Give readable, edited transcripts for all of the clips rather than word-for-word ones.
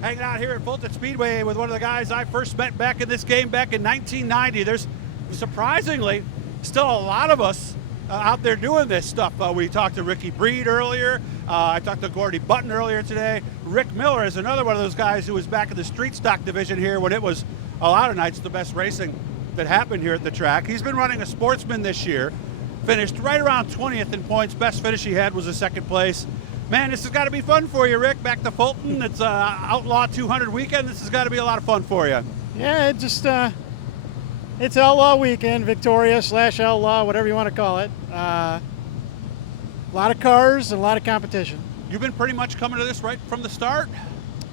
Hanging out here at Fulton Speedway with one of the guys I first met back in this game back in 1990. There's surprisingly still a lot of us out there doing this stuff. We talked to Ricky Breed earlier. I talked to Gordy Button earlier today. Rick Miller is another one of those guys who was back in the street stock division here when it was a lot of nights the best racing that happened here at the track. He's been running a Sportsman this year. Finished right around 20th in points. Best finish he had was a second place. Man, this has got to be fun for you, Rick. Back to Fulton. It's Outlaw 200 weekend. This has got to be a lot of fun for you. Yeah, it's Outlaw weekend, Victoria / Outlaw, whatever you want to call it. A lot of cars and a lot of competition. You've been pretty much coming to this right from the start?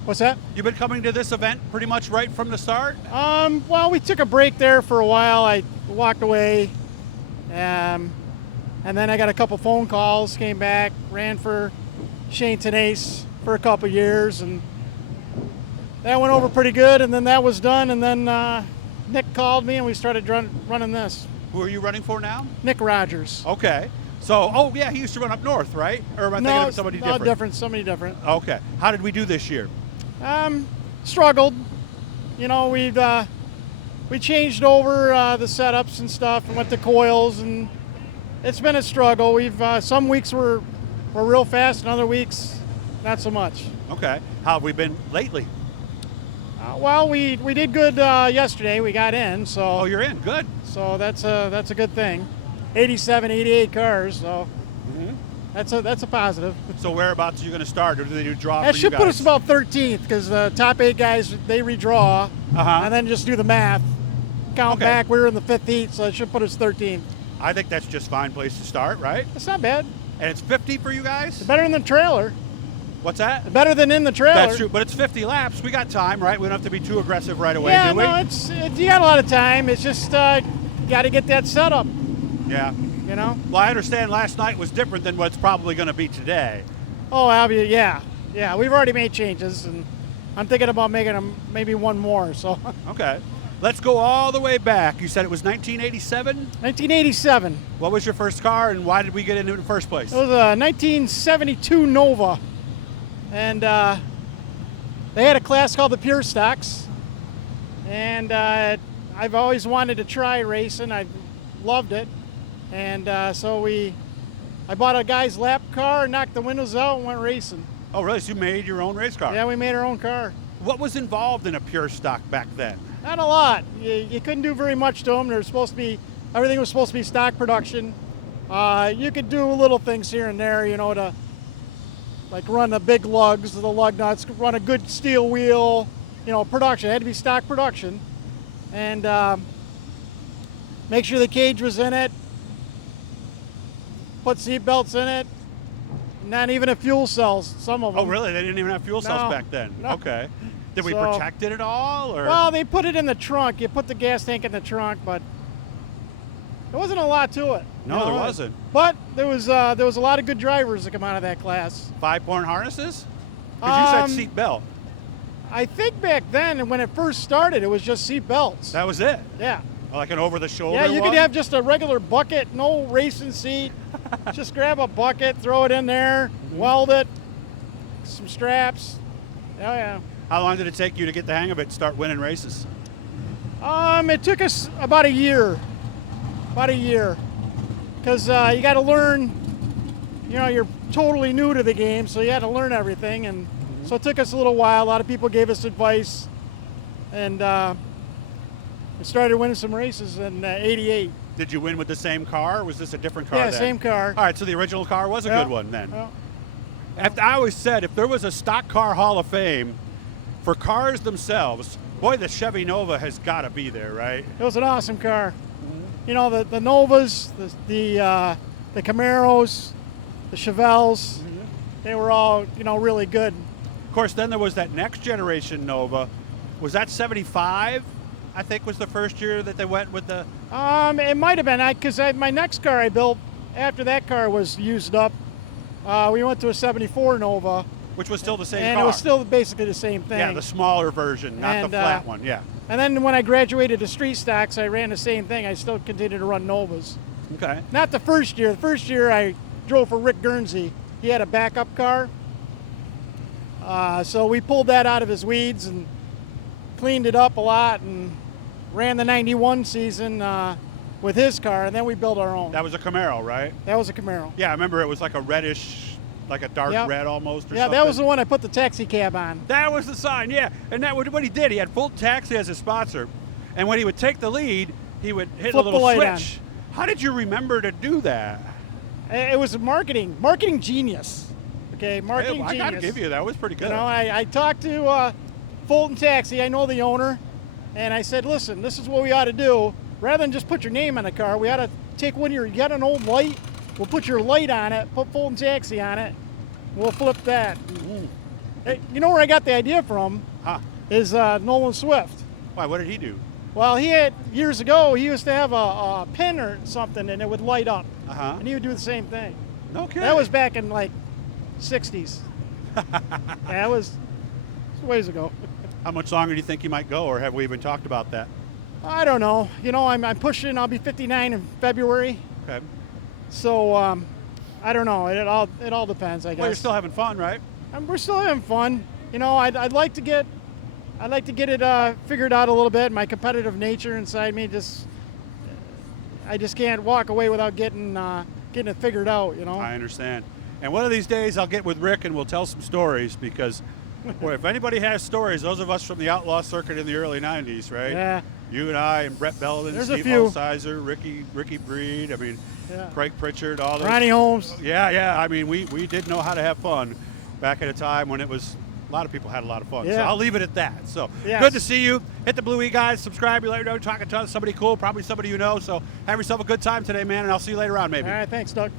What's that? You've been coming to this event pretty much right from the start? Well, we took a break there for a while. I walked away, and then I got a couple phone calls, came back, ran for Shane Tenace for a couple years, and that went over pretty good, and then that was done, and then Nick called me and we started running this. Who are you running for now? Nick Rogers. Okay. So, oh yeah, he used to run up north, right? Or am I thinking of somebody different? No, different, somebody different. Okay. How did we do this year? Struggled. You know, we changed over the setups and stuff and went to coils, and it's been a struggle. We've some weeks were real fast, and other weeks not so much. Okay. How have we been lately? Well, we did good yesterday. We got in, so. Oh, you're in. Good. So that's a good thing. 87, 88 cars, so that's a positive. So whereabouts are you going to start, or do they do draw That for should you put guys? us about 13th, because the top 8 guys, they redraw, and then just do the math. Count back, we're in the 5th heat, so it should put us 13th. I think that's just fine place to start, right? It's not bad. And it's 50 for you guys? It's better than the trailer. What's that? Better than in the trailer. That's true, but it's 50 laps. We got time, right? We don't have to be too aggressive right away, yeah, do we? no, you got a lot of time. It's just got to get that set up. Yeah. You know? Well, I understand last night was different than what's probably going to be today. Oh, yeah. Yeah, we've already made changes, and I'm thinking about making them maybe one more, so. Okay. Let's go all the way back. You said it was 1987? 1987. What was your first car, and why did we get into it in the first place? It was a 1972 Nova, and they had a class called the Pure Stocks, and I've always wanted to try racing. I loved it, and so I bought a guy's lap car, knocked the windows out, and went racing. Oh, really? So you made your own race car? Yeah, we made our own car. What was involved in a pure stock back then? Not a lot. You couldn't do very much to them. Everything was supposed to be stock production. You could do little things here and there, you know, to like run the big lugs, the lug nuts, run a good steel wheel, you know, production. It had to be stock production. And make sure the cage was in it, put seat belts in it, not even a fuel cells, some of them. Oh, really? They didn't even have fuel cells back then? No. Okay. Did we protect it at all? Or? Well, they put it in the trunk. You put the gas tank in the trunk, but there wasn't a lot to it. No, there wasn't. But there was a lot of good drivers that come out of that class. 5-point harnesses? Because you said seat belt. I think back then, when it first started, it was just seat belts. That was it? Yeah. Like an over-the-shoulder Yeah, you one? could have just a regular bucket, no racing seat. Just grab a bucket, throw it in there, weld it, some straps. Oh, yeah. How long did it take you to get the hang of it and start winning races? It took us about a year. Because you got to learn, you know, you're totally new to the game, so you had to learn everything. And so it took us a little while. A lot of people gave us advice. And we started winning some races in '88. Did you win with the same car, or was this a different car Yeah, then? same car. All right, so the original car was a good one then. Yeah. I always said if there was a stock car Hall of Fame for cars themselves, boy, the Chevy Nova has got to be there, right? It was an awesome car. You know, the Novas, the Camaros, the Chevelles, they were all, you know, really good. Of course, then there was that next generation Nova. Was that 75? I think was the first year that they went with the... It might have been, because my next car I built after that car was used up, we went to a 74 Nova. Which was still the same and car. And it was still basically the same thing. Yeah, the smaller version, not the flat one, yeah. And then when I graduated to street stocks, I ran the same thing. I still continued to run Novas. Okay. Not the first year. The first year I drove for Rick Guernsey. He had a backup car. So we pulled that out of his weeds and cleaned it up a lot and ran the 91 season with his car, and then we built our own. That was a Camaro, right? That was a Camaro. Yeah, I remember it was like a reddish, like a dark red almost or yeah, something. that was the one I put the taxi cab on. That was the sign, yeah. And that was what he did. He had Fulton Taxi as his sponsor. And when he would take the lead, he would hit Flip a the little light switch. How did you remember to do that? It was marketing genius. Okay, marketing I genius. got to give you that. Was pretty good. You know, I talked to Fulton Taxi. I know the owner, and I said, listen, this is what we ought to do. Rather than just put your name on the car, we ought to take you got an old light, we'll put your light on it, put Fulton Taxi on it, we'll flip that. Hey, you know where I got the idea from? Huh. Is Nolan Swift. Why, what did he do? Well, he had, years ago, he used to have a pin or something, and it would light up. Uh-huh. And he would do the same thing. Okay. That was back in, like, 60s. That was ways ago. How much longer do you think you might go, or have we even talked about that? I don't know. You know, I'm pushing. I'll be 59 in February. Okay. So I don't know. It all depends, I guess. Well, you're still having fun, right? We're still having fun. You know, I'd like to get it figured out a little bit. My competitive nature inside me I just can't walk away without getting it figured out. You know. I understand. And one of these days, I'll get with Rick and we'll tell some stories because, boy, if anybody has stories, those of us from the outlaw circuit in the early '90s, right? Yeah. You and I and Brett Belden, There's Steve a few. Holsizer, Ricky Breed. I mean, Yeah. Craig Pritchard, all those. Ronnie Holmes. Yeah. I mean, we did know how to have fun back at a time when it was a lot of people had a lot of fun. So Yeah. I'll leave it at that. So Yes. good to see you. Hit the Blue E guys, subscribe. You let me know, talking to somebody cool, probably somebody you know. So have yourself a good time today, man, and I'll see you later on, maybe. All right. Thanks, Doug.